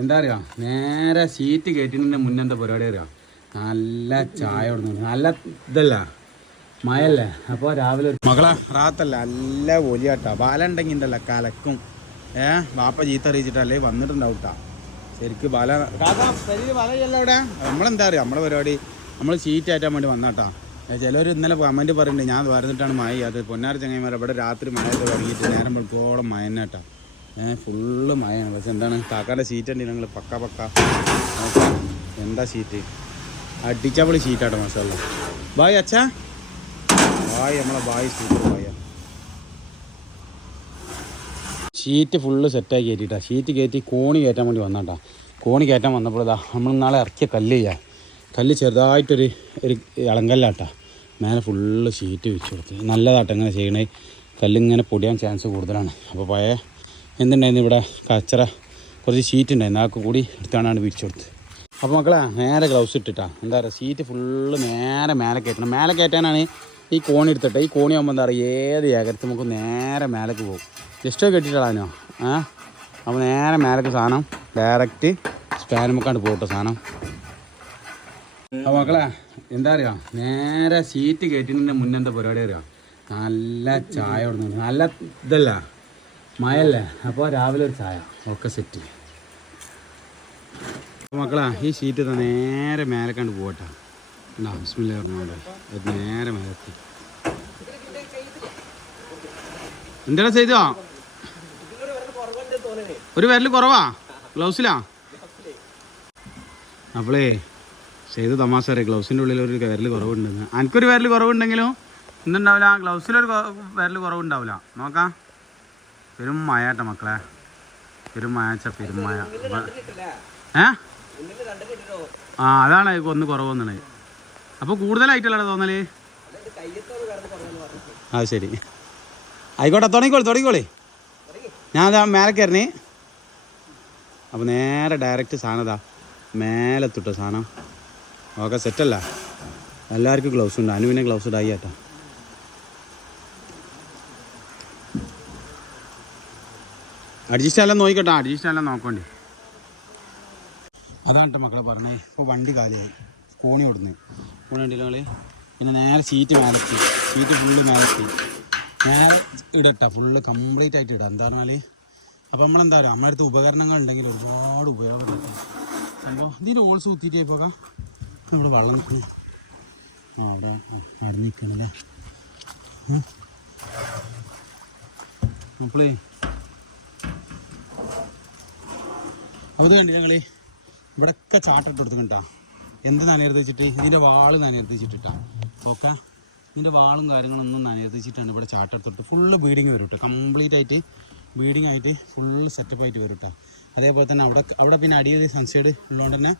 എന്താ അറിയാം, നേരെ സീറ്റ് കയറ്റുന്നതിൻ്റെ മുന്നെന്താ പരിപാടി അറിയാം, നല്ല ചായ കൊടുക്കുന്നു. നല്ല ഇതല്ല മഴല്ലേ, അപ്പോൾ രാവിലെ മകളെ റാത്തല്ല നല്ല ഒലിയാട്ടാ. ബാല ഉണ്ടെങ്കിൽ ഉണ്ടല്ല കലക്കും. വാപ്പ ചീത്ത അറിയിച്ചിട്ടല്ലേ വന്നിട്ടുണ്ടാവട്ടാ ശരിക്ക്. ബാല ശരി ബാലയല്ല ഇവിടെ. നമ്മളെന്താ അറിയാം, നമ്മളെ പരിപാടി നമ്മൾ സീറ്റ് ആറ്റാൻ വേണ്ടി വന്നാട്ടാ. ചിലർ ഇന്നലെ കമൻറ്റ് പറയുന്നുണ്ട് ഞാൻ വരുന്നിട്ടാണ് മഴ അത്. പൊന്നാർ ചങ്ങായിമാർ ഇവിടെ രാത്രി മഴയൊക്കെ തുടങ്ങിയിട്ട് നേരം വെളുക്കോളം മഴന്നാട്ടാ. ഫുള്ള് മഴയാണ്. പക്ഷെ എന്താണ് കാക്കാൻ്റെ സീറ്റ് ഉണ്ട് ഞങ്ങൾ പക്ക എന്താ സീറ്റ് അടിച്ചപ്പോൾ സീറ്റാട്ടോ മാഷാല്ല. ബായ് അച്ഛാ, ബായ് നമ്മളെ ബായ് സൂപ്പർ ബായ. ഷീറ്റ് ഫുള്ള് സെറ്റാക്കി കയറ്റിയിട്ടാ. ഷീറ്റ് കയറ്റി കോണി കയറ്റാൻ വേണ്ടി വന്നാട്ടാ. കോണി കയറ്റാൻ വന്നപ്പോൾ ഇതാ നമ്മൾ നാളെ ഇറക്കിയ കല്ല് ചെയ്യാം. കല്ല് ചെറുതായിട്ടൊരു ഇളങ്കല്ലാട്ടാ. മേലെ ഫുള്ള് ഷീറ്റ് വെച്ച് കൊടുത്ത് നല്ലതാട്ടോ. ഇങ്ങനെ ചെയ്യണേ കല്ലിങ്ങനെ പൊടിയാൻ ചാൻസ് കൂടുതലാണ്. അപ്പോൾ പഴയ എന്തുണ്ടായിരുന്നു ഇവിടെ കച്ചറ കുറച്ച് ഷീറ്റ് ഉണ്ടായിരുന്നു, അതൊക്കെ കൂടി എടുത്താണാണ് വിരിച്ചു കൊടുത്ത്. അപ്പോൾ മക്കളെ നേരെ ഗ്ലൗസ് ഇട്ടിട്ടാ. എന്താ പറയുക, സീറ്റ് ഫുള്ള് നേരെ മേലെ കയറ്റണം. മേലെ കയറ്റാനാണ് ഈ കോണി എടുത്തിട്ട്. ഈ കോണി ആകുമ്പോൾ എന്താ പറയുക, ഏത് ഏകരത്ത് നമുക്ക് നേരെ മേലേക്ക് പോകും. ജസ്റ്റ് കെട്ടിയിട്ടാണോ അപ്പോൾ നേരെ മേലേക്ക് സാധനം ഡയറക്റ്റ് സ്പാനുമൊക്കെയാണ് പോകട്ടെ സാധനം. അപ്പോൾ മക്കളെ എന്താ അറിയാം, നേരെ സീറ്റ് കയറ്റുന്നതിൻ്റെ മുന്നെന്താ പരിപാടി അറിയാം, നല്ല ചായ കൊടുക്കുന്നു. നല്ല ഇതല്ല മഴല്ലേ, അപ്പോൾ രാവിലെ ഒരു ചായ ഒക്കെ സെറ്റ്. അപ്പോൾ മക്കളാ ഈ ഷീറ്റ് നേരെ മേലെ കണ്ട് പോകട്ടെ. ബിസ്മില്ലാഹിർ റഹ്മാനിർ റഹീം. അത് നേരെ മേലെത്തി. എന്താ ചെയ്തോ, ഒരു വിരൽ കുറവാ ഗ്ലൗസിലാ. അപ്പോളേ ചെയ്ത് തമാശ അറിയാം, ഗ്ലൗസിൻ്റെ ഉള്ളിൽ ഒരു വിരൽ കുറവുണ്ടെന്ന്. എനിക്കൊരു വിരൽ കുറവുണ്ടെങ്കിലും ഇന്നുണ്ടാവില്ല, ഗ്ലൗസിലൊരു വിരൽ കുറവുണ്ടാവില്ല. നോക്കാം. പെരും മഴാട്ട മക്കളെ, പെരും മഴച്ച പെരും മഴ. അതാണ് ഒന്ന് കുറവൊന്നാണ്. അപ്പോൾ കൂടുതലായിട്ടല്ലേ തോന്നല്. ശരി ആയിക്കോട്ടെ, തുടങ്ങിക്കോളി. ഞാൻ അതാ മേലെ കയറണേ. അപ്പോൾ നേരെ ഡയറക്റ്റ് സാധനം മേലെ തൊട്ടോ സാധനം. ഓക്കെ സെറ്റല്ല. എല്ലാവർക്കും ഗ്ലൗസ് ഉണ്ട്. അനുവിനെ ഗ്ലൗസ് ഇടായി കേട്ടോ. അഡ്ജസ്റ്റ് എല്ലാം നോക്കിക്കോട്ടെ, അഡ്ജസ്റ്റ് എല്ലാം നോക്കണ്ടേ. അതാണ് കേട്ടോ മക്കൾ പറഞ്ഞേ. ഇപ്പോൾ വണ്ടി കാലിയായി, കോണി കൊടുന്ന് കോണി വണ്ടികൾ. പിന്നെ നേരെ സീറ്റ് മേലെത്തി, സീറ്റ് ഫുള്ള് മേലെത്തി നേരെ ഇടട്ടാ, ഫുള്ള് കംപ്ലീറ്റ് ആയിട്ട് ഇടാം. എന്താ പറഞ്ഞാൽ അപ്പോൾ നമ്മളെന്താ പറയുക, നമ്മുടെ അടുത്ത് ഉപകരണങ്ങൾ ഉണ്ടെങ്കിൽ ഒരുപാട് ഉപയോഗപ്പെടുത്തും. അപ്പോൾ ഇതിൻ്റെ ഓൾസ് കുത്തിയിട്ട് പോകാം. നമ്മൾ വെള്ളം നിൽക്കുന്നു, അവിടെ മരുന്ന് നിൽക്കണല്ലേ മക്കളേ. അത് വേണ്ടി ഞങ്ങൾ ഇവിടെയൊക്കെ ചാട്ടിട്ട് കൊടുത്തിട്ടാ. എന്ത് നനയർത്ത് വെച്ചിട്ട് ഇതിൻ്റെ വാള് നനയർത്ത് വെച്ചിട്ടാ. ഓക്കെ, ഇതിൻ്റെ വാളും കാര്യങ്ങളൊന്നും നനയർത്ത് വെച്ചിട്ടാണ് ഇവിടെ ചാട്ടെടുത്തിട്ട് ഫുള്ള് ബീഡിങ് വരും കേട്ടോ. കംപ്ലീറ്റ് ആയിട്ട് ബീഡിങ് ആയിട്ട് ഫുള്ള് സെറ്റപ്പ് ആയിട്ട് വരും കേട്ടോ. അതേപോലെ തന്നെ അവിടെ പിന്നെ അടിയിൽ സൺസൈഡ് ഉള്ളതുകൊണ്ട് തന്നെ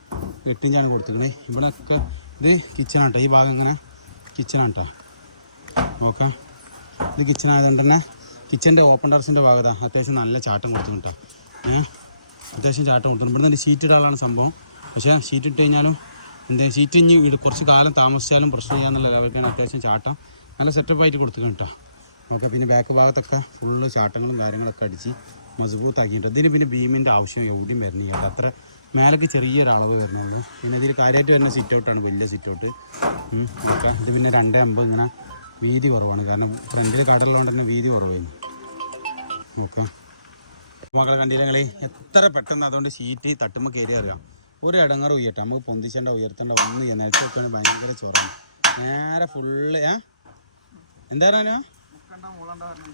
8 ഇഞ്ചാണ് കൊടുത്തിരിക്കുന്നത്. ഇവിടെയൊക്കെ ഇത് കിച്ചണാണ് കേട്ടോ. ഈ ഭാഗം ഇങ്ങനെ കിച്ചണാണ് കേട്ടോ. ഓക്കെ, ഇത് കിച്ചണായതുകൊണ്ട് തന്നെ കിച്ചൻ്റെ ഓപ്പൺ ടെറസിൻ്റെ ഭാഗത്താ അത്യാവശ്യം നല്ല ചാട്ടം കൊടുത്തിട്ടുണ്ട് കേട്ടോ. അത്യാവശ്യം ചാട്ടം കൊടുത്തിട്ടുണ്ട്. ഇവിടെ നിന്ന് ഷീറ്റ് ഇടാനുള്ള സംഭവം. പക്ഷേ ഷീറ്റ് ഇട്ട് കഴിഞ്ഞാലും എന്താ സീറ്റ് ഇനി കുറച്ച് കാലം താമസിച്ചാലും പ്രശ്നം ചെയ്യാന്നുള്ള ലെവലിലാണ് അത്യാവശ്യം ചാട്ടം നല്ല സെറ്റപ്പായിട്ട് കൊടുത്തിട്ടുണ്ട് കേട്ടോ. ഓക്കെ, പിന്നെ ബാക്ക് ഭാഗത്തൊക്കെ ഫുള്ള് ചാട്ടങ്ങളും കാര്യങ്ങളൊക്കെ അടിച്ച് മസ്ബൂത്താക്കിയിട്ട്. ഇതിന് പിന്നെ ബീമിൻ്റെ ആവശ്യം എവിടെയും വരുന്നില്ല കേട്ടോ. അത്ര മേലേക്ക് ചെറിയൊരളവ് വരുന്നുള്ളൂ. പിന്നെ ഇതിൽ കാര്യമായിട്ട് വരുന്ന സിറ്റൗട്ടാണ്, വലിയ സിറ്റൗട്ട്. ഓക്കെ, ഇത് പിന്നെ 2.50 ഇങ്ങനെ വീതി കുറവാണ്, കാരണം ഫ്രണ്ടിൽ കടലുള്ളതുകൊണ്ട് തന്നെ വീതി കുറവായിരുന്നു. ഓക്കെ മക്കളെ കണ്ടില്ലേ എത്ര പെട്ടെന്ന്. അതുകൊണ്ട് ഷീറ്റ് തട്ടുമ്പോൾ കയറി അറിയാം, ഒരു ഇടങ്ങറ് ഉയർട്ടാം. നമുക്ക് പൊന്തിച്ചേണ്ട ഉയർത്തേണ്ട ഒന്നും ചെയ്യാൻ നിലത്തൊക്കെയാണ് ഭയങ്കര ചൊറാണ്. നേരെ ഫുള്ള് എന്താ പറയുക,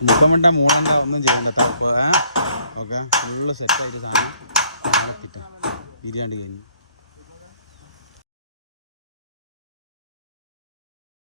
മുക്കമണ്ട മൂടണ്ട ഒന്നും ചെയ്യണ്ട. തറപ്പ് ഓക്കെ ഫുള്ള് സെറ്റായിട്ട് സാധനം കിട്ടാം. ബിരിയാണി കഴിഞ്ഞു.